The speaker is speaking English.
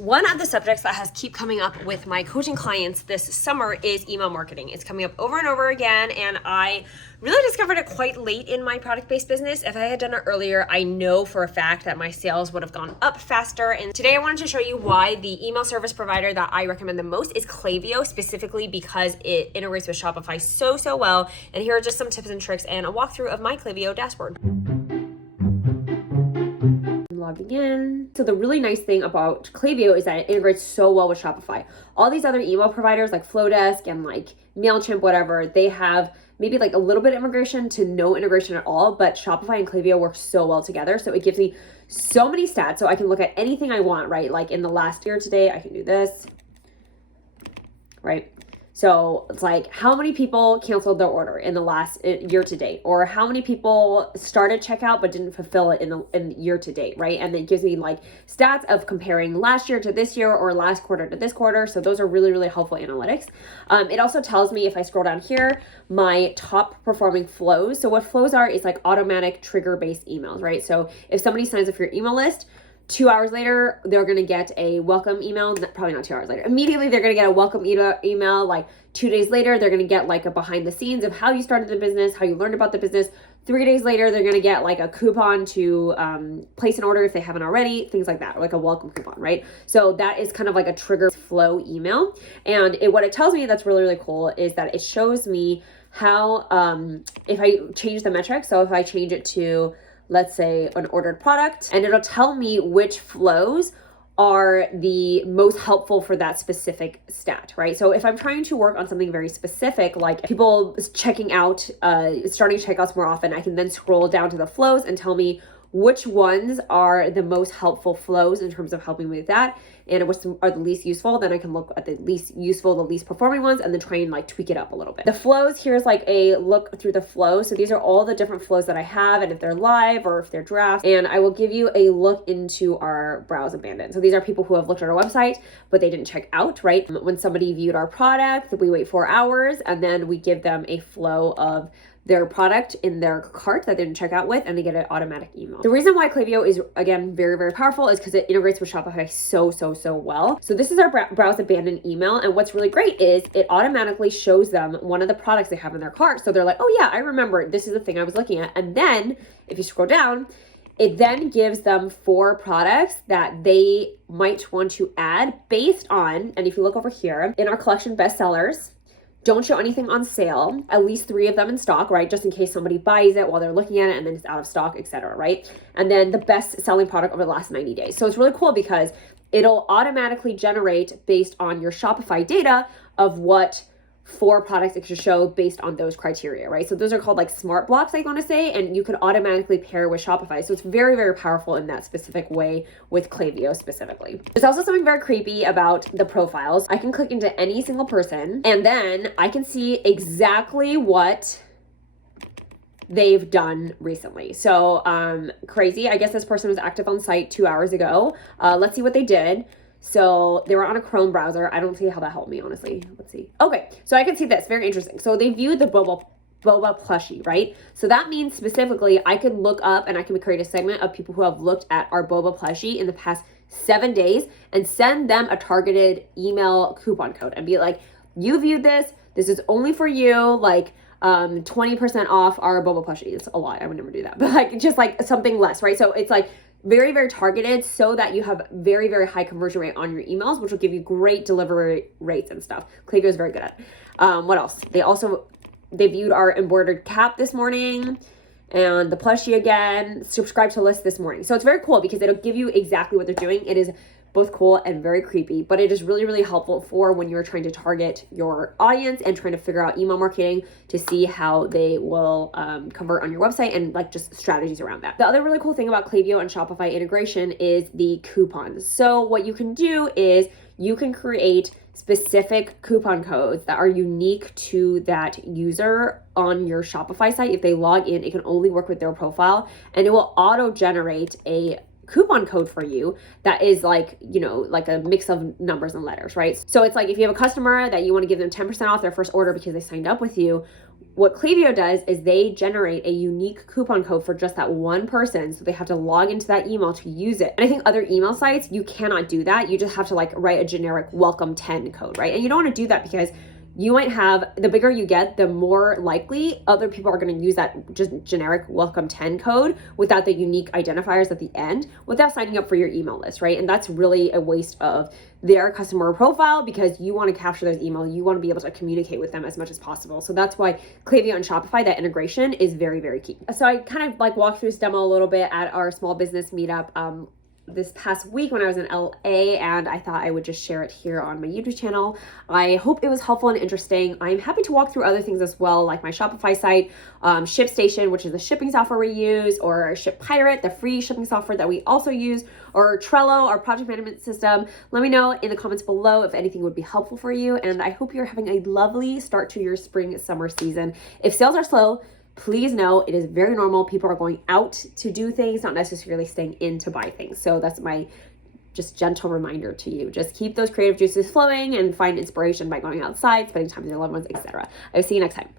One of the subjects that has keep coming up with my coaching clients this summer is email marketing. It's coming up over and over again, and I really discovered it quite late in my product-based business. If I had done it earlier, I know for a fact that my sales would have gone up faster. And today I wanted to show you why the email service provider that I recommend the most is Klaviyo, specifically because it integrates with Shopify so well. And here are just some tips and tricks and a walkthrough of my Klaviyo dashboard. Logging in. So the really nice thing about Klaviyo is that it integrates so well with Shopify. All these other email providers like Flowdesk and like MailChimp, whatever, they have maybe like a little bit of integration to no integration at all, but Shopify and Klaviyo work so well together. So it gives me so many stats. So I can look at anything I want, right? Like in the last year today, I can do this, right? So it's like how many people canceled their order in the last year to date, or how many people started checkout but didn't fulfill it in year to date, right? And it gives me like stats of comparing last year to this year or last quarter to this quarter. So those are really helpful analytics. It also tells me, if I scroll down here, my top performing flows. So what flows are is like automatic trigger based emails, right? So if somebody signs up for your email list, 2 hours later, they're going to get a welcome email. Probably not 2 hours later. Immediately, they're going to get a welcome email. Like 2 days later, they're going to get like a behind the scenes of how you started the business, how you learned about the business. 3 days later, they're going to get like a coupon to place an order if they haven't already, things like that, like a welcome coupon, right? So that is kind of like a trigger flow email. And what it tells me that's really cool is that it shows me how, if I change the metric, so if I change it to, let's say, an ordered product, and it'll tell me which flows are the most helpful for that specific stat, right? So if I'm trying to work on something very specific, like people checking out, starting checkouts more often, I can then scroll down to the flows and tell me which ones are the most helpful flows in terms of helping me with that, and which are the least useful. Then I can look at the least useful, the least performing ones, and then try and like tweak it up a little bit. The flows, here's like a look through the flow. So these are all the different flows that I have, and if they're live or if they're drafts. And I will give you a look into our browse abandoned. So these are people who have looked at our website, but they didn't check out, right? When somebody viewed our product, we wait 4 hours, and then we give them a flow of their product in their cart that they didn't check out with, and they get an automatic email. The reason why Klaviyo is, again, very powerful is because it integrates with Shopify so well. So this is our browse abandoned email, and what's really great is it automatically shows them one of the products they have in their cart. So they're like, oh yeah, I remember, this is the thing I was looking at. And then if you scroll down, it then gives them 4 products that they might want to add based on, and if you look over here, in our collection bestsellers, don't show anything on sale, at least 3 of them in stock, right? Just in case somebody buys it while they're looking at it and then it's out of stock, etc., right? And then the best selling product over the last 90 days. So it's really cool because it'll automatically generate based on your Shopify data of what 4 products it should show based on those criteria, right? So those are called like smart blocks, I want to say, and you can automatically pair with Shopify. So it's very powerful in that specific way with Klaviyo specifically. There's also something very creepy about the profiles. I can click into any single person, and then I can see exactly what they've done recently. So crazy. I guess this person was active on site 2 hours ago. Let's see what they did. So they were on a Chrome browser. I don't see how that helped me, honestly. Let's see. Okay, so I can see this. Very interesting. So they viewed the boba plushie, right? So that means specifically I could look up and I can create a segment of people who have looked at our boba plushie in the past 7 days and send them a targeted email coupon code and be like, you viewed this. This is only for you. Like 20% off our boba plushie. It's a lot. I would never do that. But like just like something less, right? So it's like very targeted so that you have very high conversion rate on your emails, which will give you great delivery rates and stuff. Klaviyo is very good at. What else? They viewed our embroidered cap this morning and the plushie again, subscribe to list this morning. So it's very cool because it'll give you exactly what they're doing. It is both cool and very creepy, but it is really helpful for when you're trying to target your audience and trying to figure out email marketing to see how they will convert on your website and like just strategies around that. The other really cool thing about Klaviyo and Shopify integration is the coupons. So what you can do is you can create specific coupon codes that are unique to that user on your Shopify site. If they log in, it can only work with their profile, and it will auto generate a coupon code for you that is like, you know, like a mix of numbers and letters, right? So it's like if you have a customer that you want to give them 10% off their first order because they signed up with you, what Klaviyo does is they generate a unique coupon code for just that one person. So they have to log into that email to use it. And I think other email sites, you cannot do that. You just have to like write a generic welcome 10 code, right? And you don't want to do that because you might have, the bigger you get, the more likely other people are going to use that just generic welcome 10 code without the unique identifiers at the end, without signing up for your email list, right? And that's really a waste of their customer profile because you want to capture those emails. You want to be able to communicate with them as much as possible. So that's why Klaviyo and Shopify, that integration is very, very key. So I kind of like walked through this demo a little bit at our small business meetup this past week when I was in LA, and I thought I would just share it here on my YouTube channel. I hope it was helpful and interesting. I'm happy to walk through other things as well, like my Shopify site, ShipStation, which is the shipping software we use, or ShipPirate, the free shipping software that we also use, or Trello, our project management system. Let me know in the comments below if anything would be helpful for you, and I hope you're having a lovely start to your spring summer season. If sales are slow, please know it is very normal. People are going out to do things, not necessarily staying in to buy things. So that's my just gentle reminder to you. Just keep those creative juices flowing and find inspiration by going outside, spending time with your loved ones, etc. I'll see you next time.